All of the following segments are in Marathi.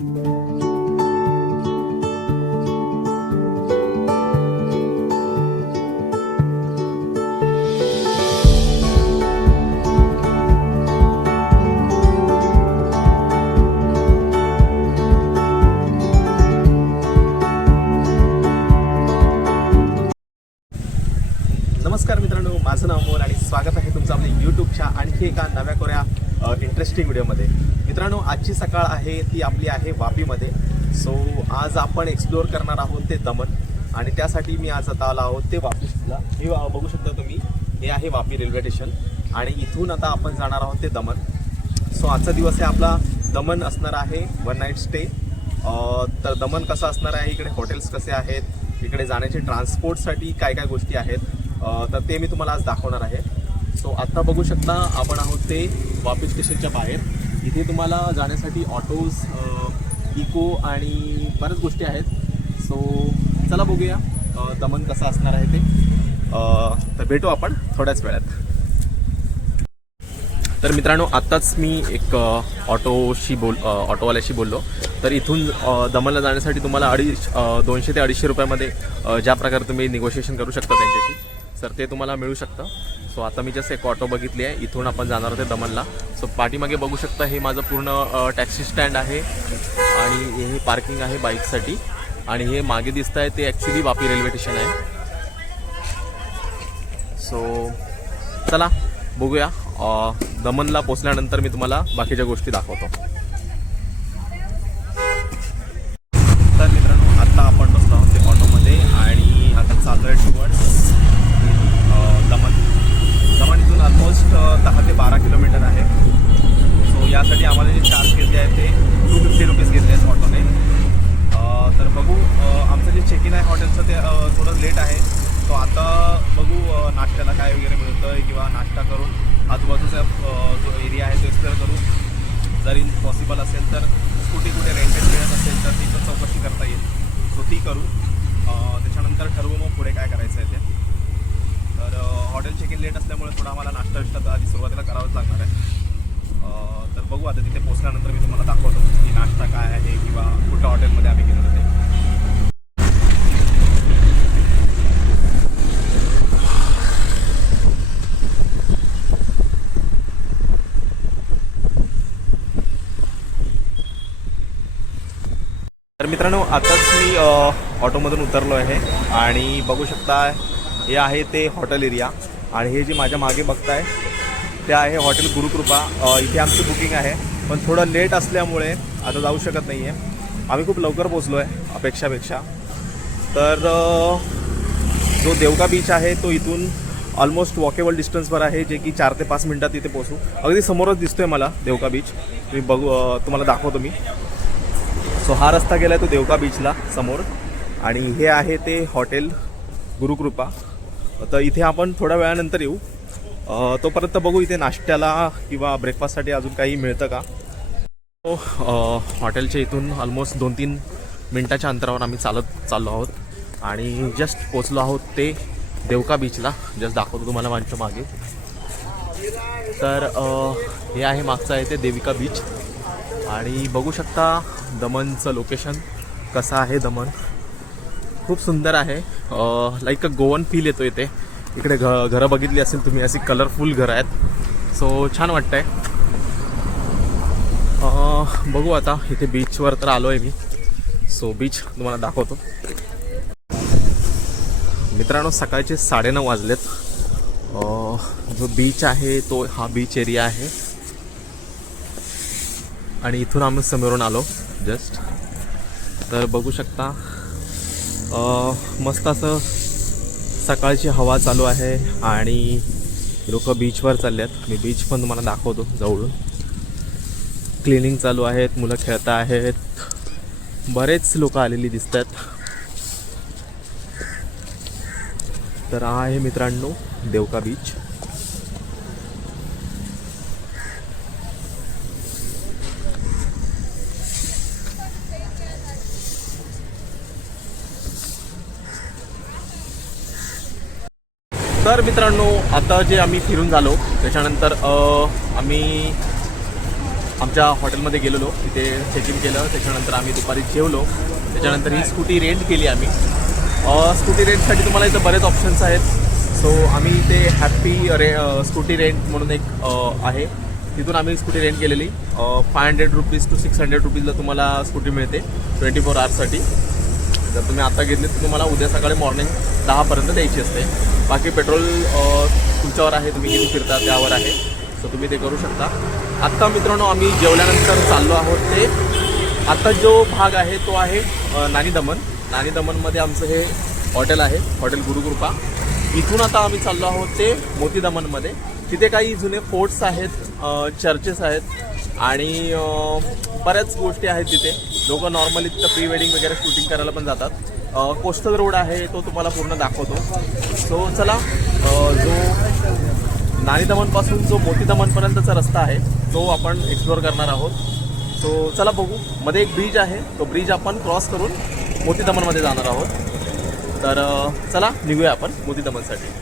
नमस्कार मित्रांनो, माझं नाव मोहन आणि स्वागत आहे तुमचं आपल्या यूट्यूबच्या आणखी एका नव्या कोऱ्या इंटरेस्टिंग व्हिडिओमध्ये. मित्रांनो, आजची सकाळ आहे ती आपली आहे वापीमध्ये. सो आज आपण एक्सप्लोअर करणार आहोत ते दमन आणि त्यासाठी मी आज आता आलो आहोत ते वापीला. हे बघू शकता तुम्ही, हे आहे वापी रेल्वे स्टेशन आणि इथून आता आपण जाणार आहोत ते दमन. सो आजचा दिवस आहे आपला दमन असणार आहे 1 नाईट स्टे. तर दमन कसं असणार आहे, इकडे हॉटेल्स कसे आहेत, इकडे जाण्याचे ट्रान्सपोर्टसाठी काय काय गोष्टी आहेत, तर ते मी तुम्हाला आज दाखवणार आहे. सो आत्ता बघू शकता आपण आहोत ते वापी स्टेशनच्या बाहेर. इथे तुम्हाला जाण्यासाठी ऑटोज, इको आणि बऱ्याच गोष्टी आहेत. सो चला बघूया दमन कसं असणार आहे ते. तर भेटू आपण थोड्याच वेळात. तर मित्रांनो, आत्ताच मी एक ऑटोवाल्याशी बोललो. तर इथून दमनला जाण्यासाठी तुम्हाला 200 ते 250 रुपयामध्ये ज्या प्रकारे तुम्ही निगोशिएशन करू शकता त्यांच्याशी, सर ते तुम्हाला मिळू शकतं. सो आता मी जस्ट एक ऑटो बघितली आहे, इथून आपण जाणार होते दमनला. सो पाठीमागे बघू शकता हे माझं पूर्ण टॅक्सी स्टँड आहे आणि हे पार्किंग आहे बाईकसाठी. आणि हे मागे दिसत आहे ते ॲक्च्युली वापी रेल्वे स्टेशन आहे. सो चला बघूया. दमनला पोचल्यानंतर मी तुम्हाला बाकीच्या गोष्टी दाखवतो. तर मित्रांनो, आता आपण बसलो आहोत ते ऑटोमध्ये आणि आता चाललो आहे टुवर्ड्स दमन. दमन इथून ऑलमोस्ट 10 ते 12 किलोमीटर आहे. सो यासाठी आम्हाला जे चार्ज घेतले आहे ते 250 रुपीज घेतले आहेत ऑटोने. तर बघू, आमचं जे चेक इन आहे हॉटेलचं ते थोडं लेट आहे. सो आता बघू नाश्त्याला काय वगैरे मिळतं आहे किंवा नाश्ता करून आजूबाजूचा जो एरिया आहे तो एक्सप्लोअर करू. जरी पॉसिबल असेल तर स्कूटी कुठे रेंटेड मिळत असेल तर ती पण चौकशी करता येईल. सो ती करू. त्याच्यानंतर ठरवू मग पुढे काय करायचं आहे ते. तर हॉटेल चेक इन लेट असल्यामुळे थोडा आम्हाला नाश्ता आधी सुरुवातीला करावाच लागणार आहे. तर बघू आता तिथे पोचल्यानंतर मी तुम्हाला दाखवतो की नाश्ता काय आहे किंवा कुठल्या हॉटेलमध्ये आम्ही गेलो ते. तर मित्रांनो, आताच मी ऑटोमधून उतरलो आहे आणि बघू शकता हे आहे ते हॉटेल एरिया. आणि हे जे माझ्या मागे बघताय ते आहे हॉटेल गुरुकृपा. इथे आमची बुकिंग आहे, पण थोडं लेट असल्यामुळे आता जाऊ शकत नाही आहे. आम्ही खूप लवकर पोचलो आहे अपेक्षापेक्षा. तर जो देवका बीच आहे तो इथून ऑलमोस्ट वॉकेबल डिस्टन्सवर आहे, जे की 4 ते 5 मिनटात इथे पोचू. अगदी समोरच दिसतोय मला देवका बीच. मी तुम्हाला दाखवतो मी. सो हा रस्ता गेला आहे तो देवका बीचला समोर आणि हे आहे ते हॉटेल गुरुकृपा. तर इथे आपण थोड्या वेळानंतर येऊ. तोपर्यंत बघू इथे नाश्त्याला किंवा ब्रेकफास्टसाठी अजून काही मिळतं का. तो हॉटेलच्या इथून ऑलमोस्ट 2-3 मिनटाच्या अंतरावर आम्ही चाललो आहोत आणि जस्ट पोचलो आहोत ते देवका बीचला. जस्ट दाखवतो तुम्हाला माझ्या मागे. तर हे आहे मागचं आहे ते देविका बीच आणि बघू शकता दमनचं लोकेशन कसं आहे. दमन खूप सुंदर आहे, लाईक अ गोवन फील येतो इथे. इकडे घरं बघितली असेल तुम्ही, अशी कलरफुल घरं आहेत. सो छान वाटतंय. बघू आता इथे बीचवर तर आलो आहे मी. सो बीच तुम्हाला दाखवतो. मित्रांनो, सकाळचे 9:30 वाजलेत. जो बीच आहे तो हा बीच एरिया आहे आणि इथून आम्ही समोरून आलो जस्ट. तर बघू शकता मस्त असं सकाळची हवा चालू आहे आणि लोक बीचवर चालले आहेत. मी बीच पण तुम्हाला दाखवतो जवळून. क्लिनिंग चालू आहेत, मुलं खेळत आहेत, बरेच लोक आलेली दिसत आहेत. तर हा आहे मित्रांनो देवका बीच. तर मित्रांनो, आता जे आम्ही फिरून झालो त्याच्यानंतर आम्ही आमच्या हॉटेलमध्ये गेलेलो, तिथे चेक इन केलं, त्याच्यानंतर आम्ही दुपारी जेवलो, त्याच्यानंतर ही स्कूटी रेंट केली आम्ही. स्कूटी रेंटसाठी तुम्हाला इथं बरेच ऑप्शन्स आहेत. सो आम्ही इथे हॅपी स्कूटी रेंट म्हणून एक आहे, तिथून आम्ही स्कूटी रेंट केलेली. 500 रुपीज टू 600 रुपीजला तुम्हाला स्कूटी मिळते 24 आवर्ससाठी. जर तुम्ही आता घेतली तर तुम्हाला उद्या सकाळी मॉर्निंग 10पर्यंत द्यायची असते. बाकी पेट्रोल तुमच्यावर आहे, तुम्ही किती फिरता त्यावर आहे. सो तुम्ही ते करू शकता. आत्ता मित्रांनो आम्ही जेवल्यानंतर चाललो आहोत ते, आता जो भाग आहे तो आहे नानी दमन. नानी दमनमध्ये आमचं हे हॉटेल आहे, हॉटेल गुरुकृपा. इथून आता आम्ही चाललो आहोत ते मोती दमनमध्ये. तिथे काही जुने फोर्ट्स आहेत, चर्चेस आहेत आणि बऱ्याच गोष्टी आहेत तिथे. लोक नॉर्मली तिथं प्री वेडिंग वगैरे शूटिंग करायला पण जातात. कोस्टल रोड आहे तो तुम्हाला पूर्ण दाखवतो. सो चला, जो नानी दमनपासून जो मोती दमनपर्यंतचा रस्ता आहे तो आपण एक्सप्लोअर करणार आहोत. सो चला बघू. मध्ये एक ब्रिज आहे, तो ब्रिज आपण क्रॉस करून मोती दमनमध्ये जाणार आहोत. तर चला निघूया आपण मोती दमनसाठी.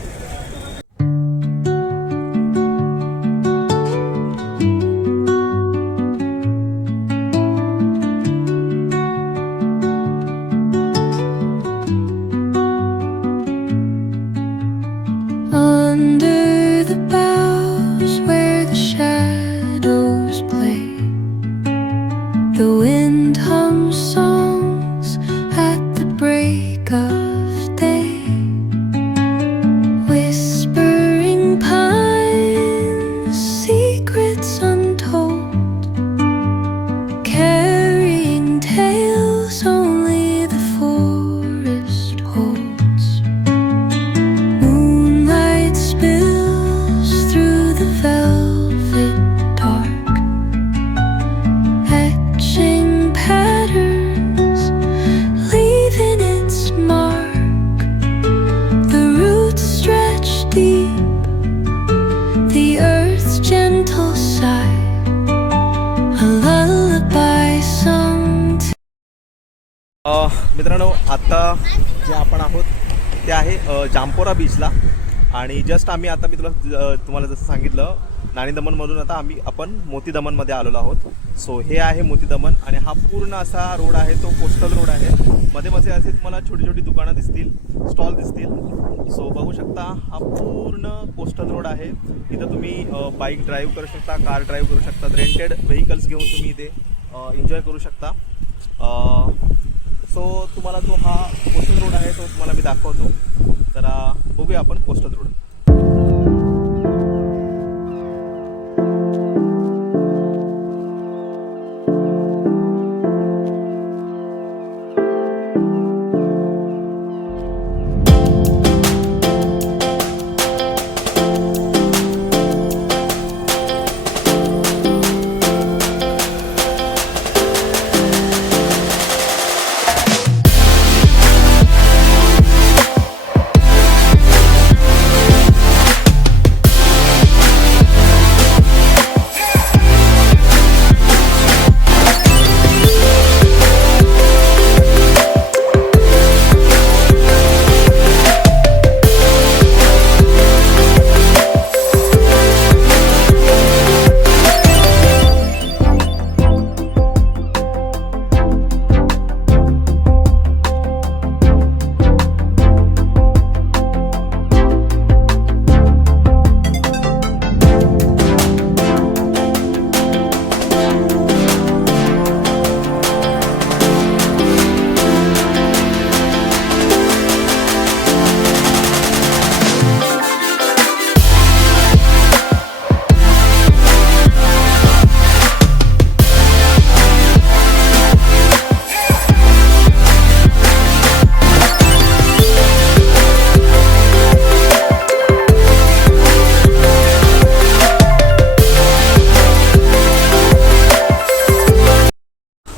मित्रांनो आत्ता जे आपण आहोत ते आहे जामपोरा बीचला. आणि जस्ट आम्ही आता मी तुम्हाला जसं सांगितलं नानी दमनमधून आता आपण मोती दमनमध्ये आलेलो आहोत. सो हे आहे मोती दमन आणि हा पूर्ण असा रोड आहे, तो कोस्टल रोड आहे. मध्ये मध्ये असे तुम्हाला छोटी छोटी दुकानं दिसतील, स्टॉल दिसतील. सो बघू शकता हा पूर्ण कोस्टल रोड आहे. इथं तुम्ही बाईक ड्राईव्ह करू शकता, कार ड्राईव्ह करू शकता, रेंटेड व्हेकल्स घेऊन तुम्ही इथे एन्जॉय करू शकता. सो तुम्हाला जो हा कोस्टल रोड आहे तो तुम्हाला मी दाखवतो. तर बघूया आपण कोस्टल रोड.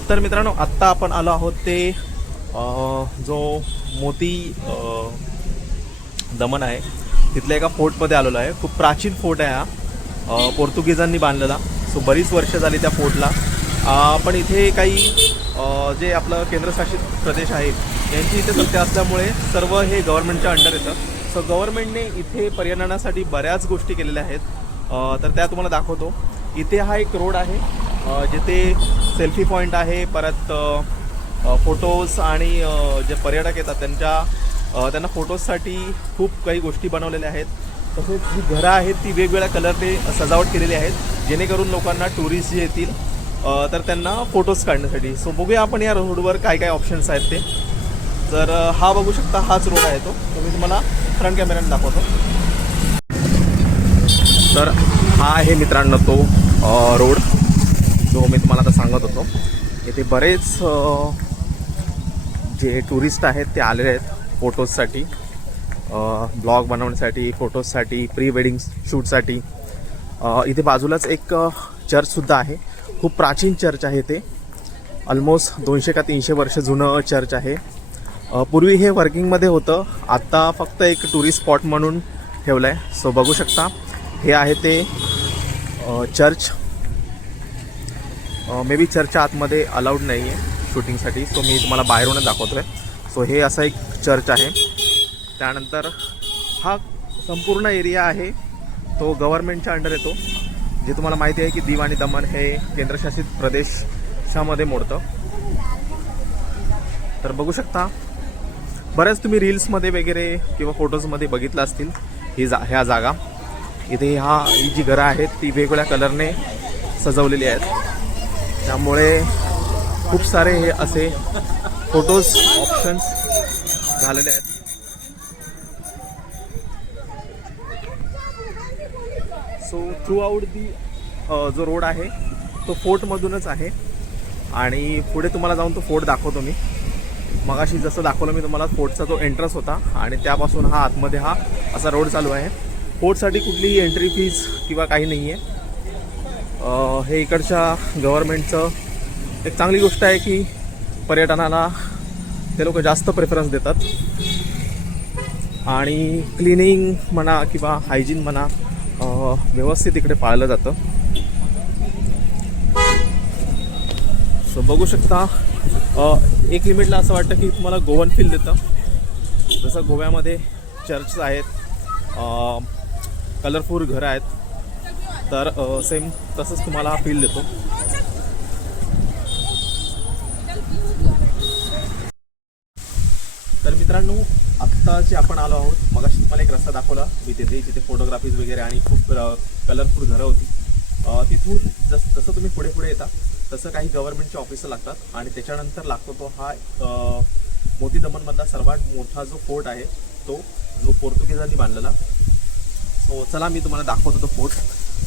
तर मित्रांनो आत्ता आपण आलो आहोत ते जो मोती दमन आहे तिथल्या एका फोर्टमध्ये आलेलो आहे. खूप प्राचीन फोर्ट आहे हा, पोर्तुगीजांनी बांधलेला. सो बरीच वर्ष झाली त्या फोर्टला. पण इथे काही जे आपलं केंद्रशासित प्रदेश आहे यांची इथे सत्ता असल्यामुळे सर्व हे गव्हर्नमेंटच्या अंडर येतं. सो गव्हर्नमेंटने इथे पर्यावरणासाठी बऱ्याच गोष्टी केलेल्या आहेत. तर त्या तुम्हाला दाखवतो. इथे हा एक रोड आहे जिथे सेल्फी पॉईंट आहे, परत फोटोज आणि जे पर्यटक येतात त्यांना फोटोजसाठी खूप काही गोष्टी बनवलेल्या आहेत. तसेच जी घरं आहेत ती वेगवेगळ्या कलरने सजावट केलेली आहेत, जेणेकरून लोकांना टुरिस्ट जे येतील तर त्यांना फोटोज काढण्यासाठी. सो बघूया आपण या रोडवर काय काय ऑप्शन्स आहेत ते. तर हा बघू शकता, हाच रोड आहे तो मी तुम्हाला फ्रंट कॅमेऱ्याने दाखवतो. तर हा आहे मित्रांनो तो रोड जो मी तुम्हाला आता सांगत होतो. इथे बरेच जे टुरिस्ट आहेत ते आलेले आहेत फोटोजसाठी, ब्लॉग बनवण्यासाठी, फोटोजसाठी, प्री वेडिंग शूटसाठी. इथे बाजूलाच एक चर्चसुद्धा आहे. खूप प्राचीन चर्च आहे ते, ऑलमोस्ट 200 का 300 वर्ष जुनं चर्च आहे. पूर्वी हे वर्किंगमध्ये होतं, आत्ता फक्त एक टुरिस्ट स्पॉट म्हणून ठेवलं आहे. सो बघू शकता, हे आहे ते चर्च. मे बी चर्चच्या आतमध्ये अलाउड नाही आहे शूटिंगसाठी, सो मी तुम्हाला बाहेरूनच दाखवतो आहे. सो हे असं एक चर्च आहे. त्यानंतर हा संपूर्ण एरिया आहे तो गव्हर्नमेंटच्या अंडर येतो. जे तुम्हाला माहिती आहे की दीव आणि दमण हे केंद्रशासित प्रदेशामध्ये मोडतं. तर बघू शकता, बऱ्याच तुम्ही रील्समध्ये वगैरे किंवा फोटोजमध्ये बघितलं असतील ह्या जागा. इथे ही जी घरं आहेत ती वेगवेगळ्या कलरने सजवलेली आहेत, त्यामुळे खूप सारे हे असे फोटोज ऑप्शन्स झालेले आहेत. सो थ्रू आउट जो रोड आहे तो फोर्टमधूनच आहे आणि पुढे तुम्हाला जाऊन तो फोर्ट दाखवतो मी. मगाशी जसं दाखवलं मी तुम्हाला, फोर्टचा जो एंट्रन्स होता आणि त्यापासून हा आतमध्ये हा असा रोड चालू आहे. फोर्टसाठी कुठलीही एंट्री फीज किंवा काही नाही आहे. हे इकडच्या गव्हर्नमेंटचं एक चांगली गोष्ट आहे की पर्यटनाला ते लोक जास्त प्रेफरन्स देतात आणि क्लिनिंग म्हणा किंवा हायजीन म्हणा व्यवस्थित इकडे पाळलं जातं. सो बघू शकता, एक लिमिटला असं वाटतं की तुम्हाला गोवन फील देतं. जसं गोव्यामध्ये चर्च आहेत, कलरफुल घरं आहेत, तर सेम तसंच तुम्हाला हा फील देतो. तर मित्रांनो, आत्ता जे आपण आलो आहोत, मगाशी तुम्हाला एक रस्ता दाखवला मी तिथे फोटोग्राफीज वगैरे आणि खूप कलरफुल घरं होती. तिथून जसं तुम्ही पुढे पुढे येता तसं काही गव्हर्नमेंटचे ऑफिसं लागतात आणि त्याच्यानंतर लागतो तो हा मोती दमणमधला सर्वात मोठा जो फोर्ट आहे तो, जो पोर्तुगीजांनी बांधलेला. सो चला मी तुम्हाला दाखवतो तो फोर्ट.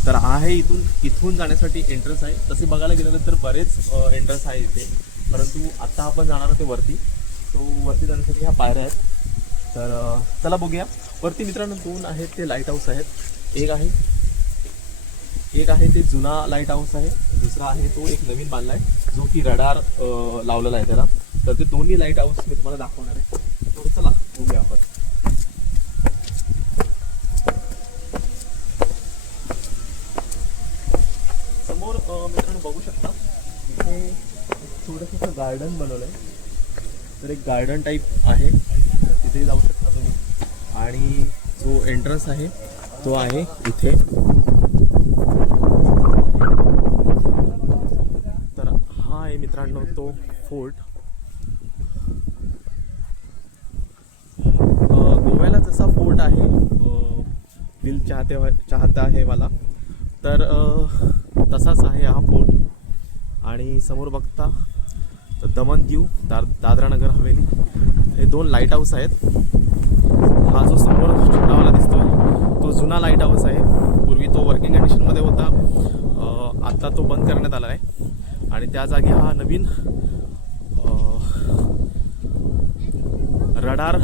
तर आहे इथून जाण्यासाठी एंट्रन्स आहे. तसे बघायला गेलं तर बरेच एंट्रन्स आहे इथे, परंतु आत्ता आपण जाणार ते वरती. सो वरती जाण्यासाठी ह्या पायऱ्या आहेत. तर चला बघूया वरती. मित्रांनो, 2 आहेत ते लाईट हाऊस आहेत. एक आहे ते जुना लाईट हाऊस आहे, दुसरा आहे तो एक नवीन बांधला आहे जो की रडार लावलेला आहे त्याला. तर ते दोन्ही लाईट हाऊस मी तुम्हाला दाखवणार आहे. तर चला बघूया आपण. समोर मित्रांनो बघू शकता, इथे थोडंसं गार्डन बनवलं आहे. तर एक गार्डन टाईप आहे, तर तिथे जाऊ शकता तुम्ही. आणि जो एंट्रन्स आहे तो आहे इथे. तर हा आहे मित्रांनो तो फोर्ट. गोव्याला जसा फोर्ट आहे दिल चाहता है वाला, तर तसाच आहे हा फोर्ट. आणि समोर बघता तर दमण दीव, दादरा नगर हवेली हे 2 लाईट हाऊस आहेत. हा जो समोर छोटावाला दिसतोय तो जुना लाईट हाऊस आहे. पूर्वी तो वर्किंग कंडिशनमध्ये होता, आता तो बंद करण्यात आला आहे आणि त्या जागी हा नवीन रडार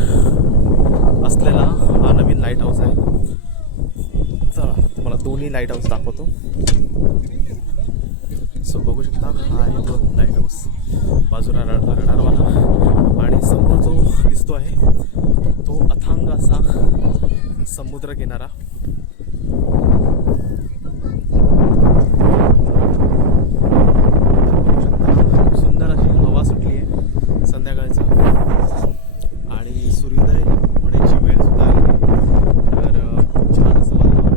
असलेला हा नवीन लाईट हाऊस आहे. चला तुम्हाला दोन्ही लाईट हाऊस दाखवतो. सो बघू शकता, हा आहे तो लाईट हाऊस, बाजूला रडारवाला. आणि समोर जो दिसतो आहे तो अथांग असा समुद्र किनारा. बघू शकता, खूप सुंदर अशी हवा सुटली आहे संध्याकाळचा आणि सूर्योदय होण्याची वेळ सुद्धा आली. तर छान असं वातावरण.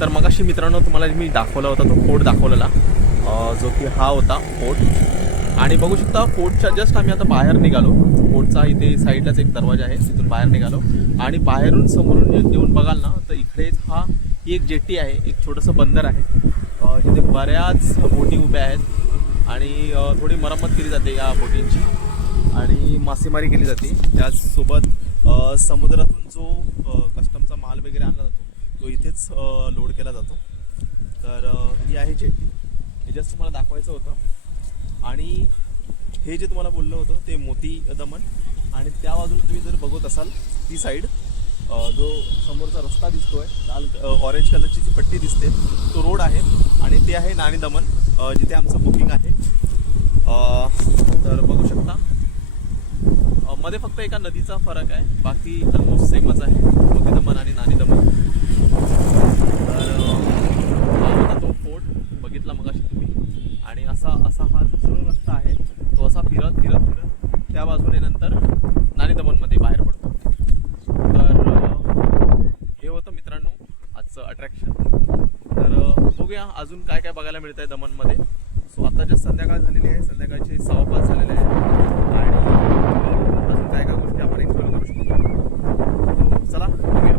तर मगाशी मित्रांनो तुम्हाला मी दाखवला होता तो फोर्ट दाखवलेला, जो की हा होता फोर्ट. आणि बघू शकता फोर्टच्या जस्ट आम्ही आता बाहेर निघालो. फोर्टचा इथे साईडलाच एक दरवाजा आहे, तिथून बाहेर निघालो. आणि बाहेरून समोरून येऊन बघाल ना तर इकडे ही एक जेट्टी आहे, एक छोटंसं बंदर आहे. जिथे बऱ्याच बोटी उभ्या आहेत आणि थोडी मरम्मत केली जाते या बोटींची आणि मासेमारी केली जाते. त्याचसोबत समुद्रातून जो कस्टमचा माल वगैरे आणला जातो तो इथेच लोड केला जातो. तर ही आहे जेट्टी, हे जस्ट तुम्हाला दाखवायचं होतं. आणि हे जे तुम्हाला बोललं होतं ते मोती दमन. आणि त्या बाजूला तुम्ही जर बघत असाल ती साईड, जो समोरचा रस्ता दिसतोय, लाल ऑरेंज कलरची जी पट्टी दिसते तो रोड आहे. आणि ते आहे नानी दमन, जिथे आमचं बुकिंग आहे. तर बघू शकता मध्ये फक्त एका नदीचा फरक आहे, बाकी ऑलमोस्ट सेमच आहे, मोती दमन आणि नानी दमन. तर हा होता तो फोर्ट, बघितला मगाशी तुम्ही. आणि असा हा जो सरळ रस्ता आहे तो असा फिरत त्या बाजूने नंतर नानी दमनमध्ये बाहेर पडतो. तर हे होतं मित्रांनो आजचं अट्रॅक्शन. तर बघूया अजून काय काय बघायला मिळतं आहे दमनमध्ये. सो आता जस्ट संध्याकाळ झालेली आहे, संध्याकाळचे 5:15 झालेले आहे. आणि अजून काय काय गोष्टी आपण एक्सप्लोर करू शकतो. चला बघूया.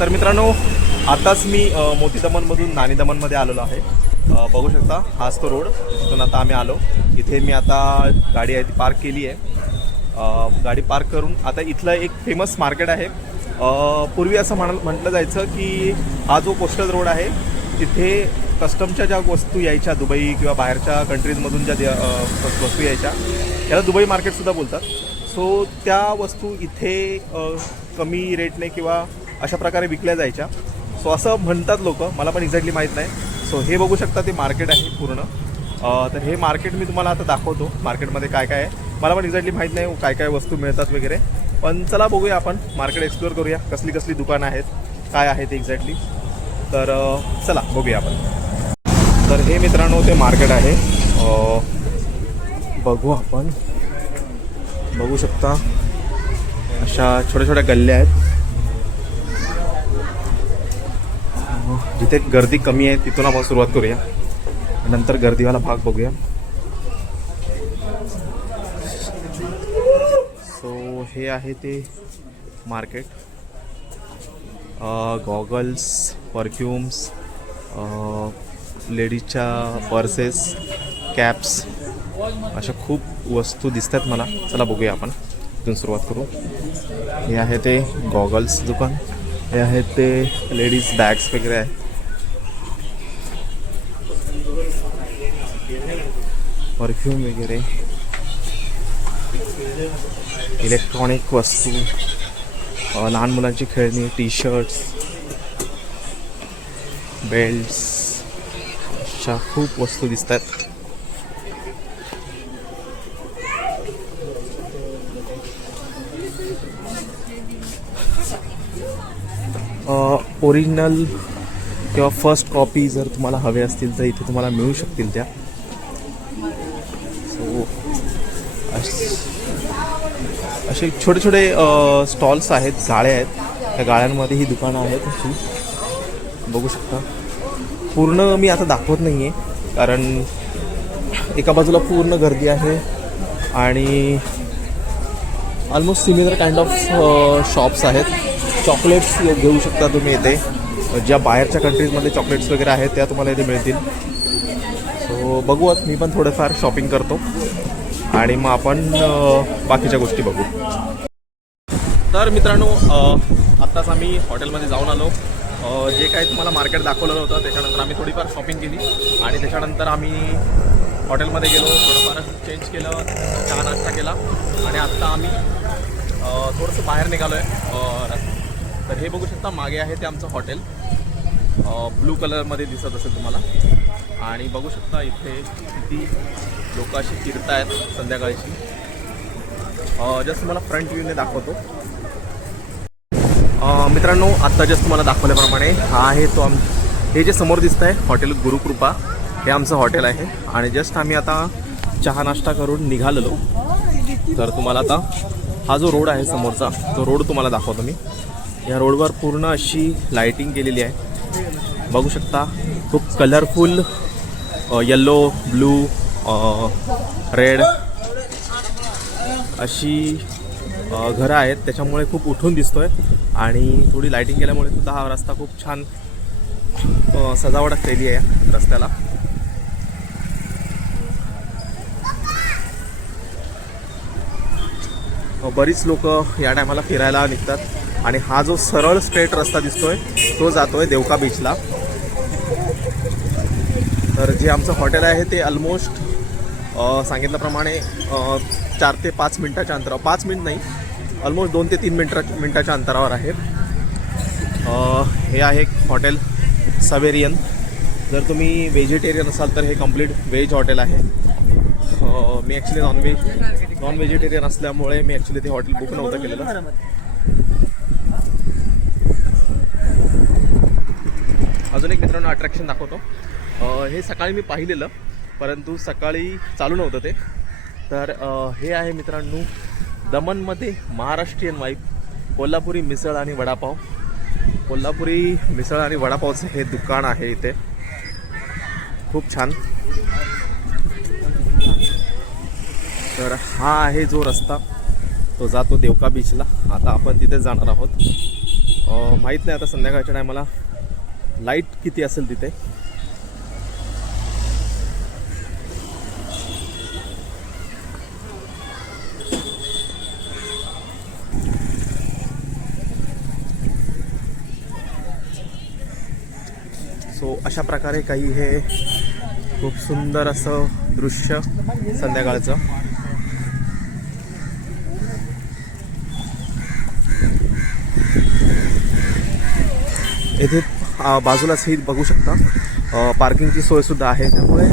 तर मित्रांनो आताच मी मोती दमनमधून नानी दमनमध्ये आलेलो आहे. बघू शकता हाच तो रोड, जिथून आता आम्ही आलो. इथे मी आता गाडी आहे ती पार्क केली आहे. गाडी पार्क करून आता इथलं एक फेमस मार्केट आहे. पूर्वी असं म्हटलं जायचं की हा जो कोस्टल रोड आहे तिथे कस्टमच्या ज्या वस्तू यायच्या दुबई किंवा बाहेरच्या कंट्रीजमधून ज्या वस्तू यायच्या याला दुबई मार्केटसुद्धा बोलतात. सो त्या वस्तू इथे कमी रेटने किंवा अशा प्रकारे विकल्या जायच्या. सो असं म्हणतात लोक, मला पण एक्झॅक्टली माहीत नाही. सो हे बघू शकता ते मार्केट आहे पूर्ण. तर हे मार्केट मी तुम्हाला आता दाखवतो. मार्केटमध्ये काय काय आहे मला पण एक्झॅक्टली माहीत नाही, काय काय वस्तू मिळतात वगैरे. पण चला बघूया, आपण मार्केट एक्सप्लोअर करूया, कसली कसली दुकानं आहेत, काय आहेत एक्झॅक्टली. तर चला बघूया आपण. तर हे मित्रांनो ते मार्केट आहे. बघू आपण, बघू शकता अशा छोट्या छोट्या गल्ल्या आहेत. जिथे गर्दी कमी आहे तिथून आपण सुरुवात करूया, नंतर गर्दीवाला भाग बघूया. सो हे आहे ते मार्केट. गॉगल्स, परफ्यूम्स, लेडीजच्या पर्सेस, कॅप्स, अशा खूप वस्तू दिसतात मला. चला बघूया आपण, इथून सुरुवात करू. हे आहे ते गॉगल्स दुकान, हे आहे ते लेडीज बॅग्स वगैरे आहे. परफ्यूम वगैरे, इलेक्ट्रॉनिक वस्तू, लहान मुलांची खेळणी, टी शर्ट्स, बेल्ट्स, अशा खूप वस्तू दिसतात. ओरिजिनल किंवा फर्स्ट कॉपी जर तुम्हाला हवे असतील तर इथे तुम्हाला मिळू शकतील त्या. सो असे छोटे छोटे स्टॉल्स आहेत, गाळे आहेत. त्या गाळ्यांमध्ये ही दुकानं आहेत अशी बघू शकता. पूर्ण मी आता दाखवत नाही आहे कारण एका बाजूला पूर्ण गर्दी आहे आणि almost similar kind of shops आहेत. चॉकलेट्स घेऊ शकता तुम्ही इथे, ज्या बाहेरच्या कंट्रीजमध्ये चॉकलेट्स वगैरे आहेत त्या तुम्हाला इथे मिळतील. सो बघूयात, मी पण थोडंफार शॉपिंग करतो आणि मग आपण बाकीच्या गोष्टी बघू. तर मित्रांनो आत्ताच आम्ही हॉटेलमध्ये जाऊन आलो. जे काही तुम्हाला मार्केट दाखवलेलं होतं त्याच्यानंतर आम्ही थोडीफार शॉपिंग केली आणि त्याच्यानंतर आम्ही हॉटेलमध्ये गेलो, थोडंफार चेंज केलं, चहा नाश्ता केला आणि आत्ता आम्ही थोडंसं बाहेर निघालो आहे. तर हे बघू शकता मागे आहे ते आमचं हॉटेल. ब्लू कलरमध्ये दिसत असेल तुम्हाला. आणि बघू शकता इथे किती लोक अशी फिरत आहेत संध्याकाळची. जस्ट तुम्हाला फ्रंट व्ह्यूने दाखवतो. मित्रांनो, आत्ता जस्ट तुम्हाला दाखवल्याप्रमाणे हा आहे तो हे जे समोर दिसत आहे हॉटेल गुरुकृपा, हे आमचं हॉटेल आहे. आणि जस्ट आम्ही आता चहा नाश्ता करून निघालेलो. तर तुम्हाला आता हा जो रोड आहे समोरचा, तो रोड तुम्हाला दाखवतो मी. या रोडवर पूर्ण अशी लाईटिंग केलेली आहे. बघू शकता खूप कलरफुल येल्लो, ब्लू, रेड अशी घरं आहेत. त्याच्यामुळे खूप उठून दिसतोय. आणि थोडी लाईटिंग केल्यामुळे सुद्धा हा रस्ता खूप छान सजावट केली आहे रस्त्याला. बरीच लोक या टायमाला फिरायला निघतात. आणि हा जो सरळ स्ट्रेट रस्ता दिसतोय तो जातोय देवका बीचला. तर जे आमचं हॉटेल आहे ते ऑलमोस्ट सांगितल्याप्रमाणे 4 ते 5 मिनटाच्या अंतरावर, 5 मिनिट नाही, ऑलमोस्ट 2 ते 3 मिनटाच्या अंतरावर आहे. हे आहे हॉटेल सवेरियन. जर तुम्ही व्हेजिटेरियन असाल तर हे कम्प्लीट व्हेज हॉटेल आहे. मी ॲक्च्युली नॉन व्हेजिटेरियन असल्यामुळे मी ॲक्च्युली ते हॉटेल बुक नव्हतं केलेलं. अजून एक मित्रांनो अट्रॅक्शन दाखवतो. हे सकाळी मी पाहिलेलं, परंतु सकाळी चालू नव्हतं ते. तर हे आहे मित्रांनो दमनमध्ये महाराष्ट्रीयन वाईफ, कोल्हापुरी मिसळ आणि वडापाव. कोल्हापुरी मिसळ आणि वडापावचं हे दुकान आहे इथे. खूप छान. तर हा आहे जो रस्ता, तो जातो देवका बीचला. आता आपण तिथे जाणार आहोत. माहीत नाही आता संध्याकाळच्या टायमाला लाईट किती असेल तिथे. सो अशा प्रकारे काही हे खूप सुंदर असं दृश्य संध्याकाळचं. येथे बाजूलाच ही बघू शकता पार्किंगची सोयसुद्धा आहे. त्यामुळे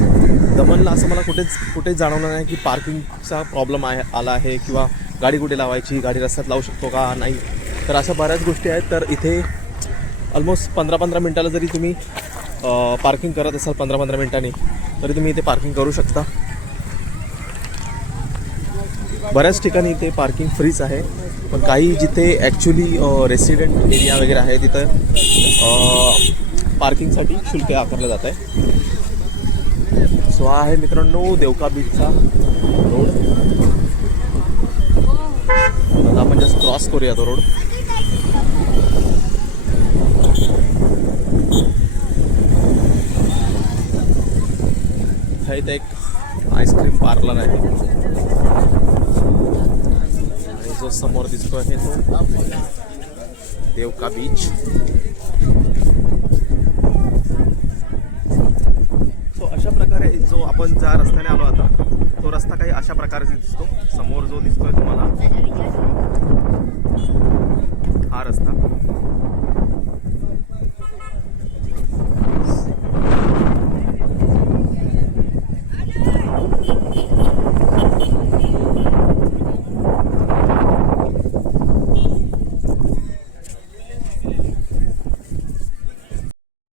दमनला असं मला कुठेच जाणवलं नाही की पार्किंगचा प्रॉब्लेम आला आहे किंवा गाडी कुठे लावायची, गाडी रस्त्यात लावू शकतो का नाही. तर अशा बऱ्याच गोष्टी आहेत. तर इथे ऑलमोस्ट 15-15 मिनटाला जरी तुम्ही पार्किंग करत असाल 15-15 मिनटांनी, तरी तुम्ही इथे पार्किंग करू शकता. बऱ्याच ठिकाणी इथे पार्किंग फ्रीच आहे. पण काही जिथे ॲक्च्युली रेसिडेंट एरिया वगैरे आहे तिथं पार्किंगसाठी शुल्क आकारलं जात आहे. सो हा आहे मित्रांनो देवका बीचचा रोड. आता आपण जस्ट क्रॉस करूया तो रोड. इथं एक आईस्क्रीम पार्लर आहे. आणि जो समोर दिसतो आहे तो देवका बीच. सो अशा प्रकारे जो आपण ज्या रस्त्याने आलो आता, तो रस्ता काही अशा प्रकारे दिसतो. समोर जो दिसतोय तुम्हाला हा रस्ता.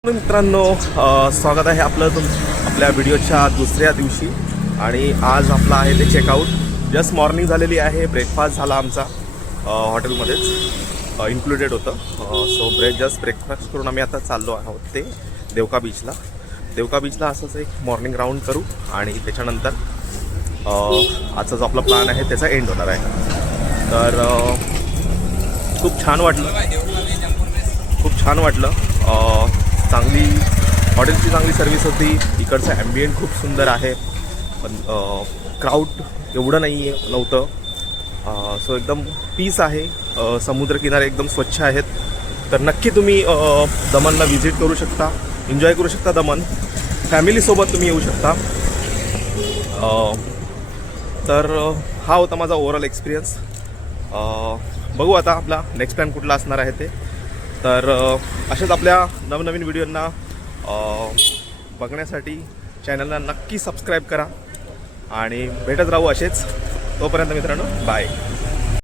मित्रांनो, स्वागत आहे आपलं आपल्या व्हिडिओच्या दुसऱ्या दिवशी. आणि आज आपला आहे ते चेकआउट. जस्ट मॉर्निंग झालेली आहे. ब्रेकफास्ट झाला आमचा हॉटेलमध्येच इन्क्लुडेड होतं. सो ब्रेकफास्ट करून आम्ही आता चाललो आहोत ते देवका बीचला. देवका बीचला असंच एक मॉर्निंग राऊंड करू आणि त्याच्यानंतर आजचा जो आपला प्लॅन आहे त्याचा एंड होणार आहे. तर खूप छान वाटलं. चांगली हॉटेलची चांगली सर्विस होती. इकडचं ॲम्बियंट खूप सुंदर आहे. पण क्राऊड एवढं नव्हतं. सो एकदम पीस आहे. समुद्रकिनारे एकदम स्वच्छ आहेत. तर नक्की तुम्ही दमनला व्हिजिट करू शकता, एन्जॉय करू शकता. दमन फॅमिलीसोबत तुम्ही येऊ शकता. तर हा होता माझा ओव्हरऑल एक्सपिरियन्स. बघू आता आपला नेक्स्ट प्लॅन कुठला असणार आहे ते. तर अशाच आपल्या नवनवीन व्हिडिओंना बघण्यासाठी चॅनलला नक्की सबस्क्राईब करा आणि भेटत राहू असेच. तोपर्यंत मित्रांनो बाय.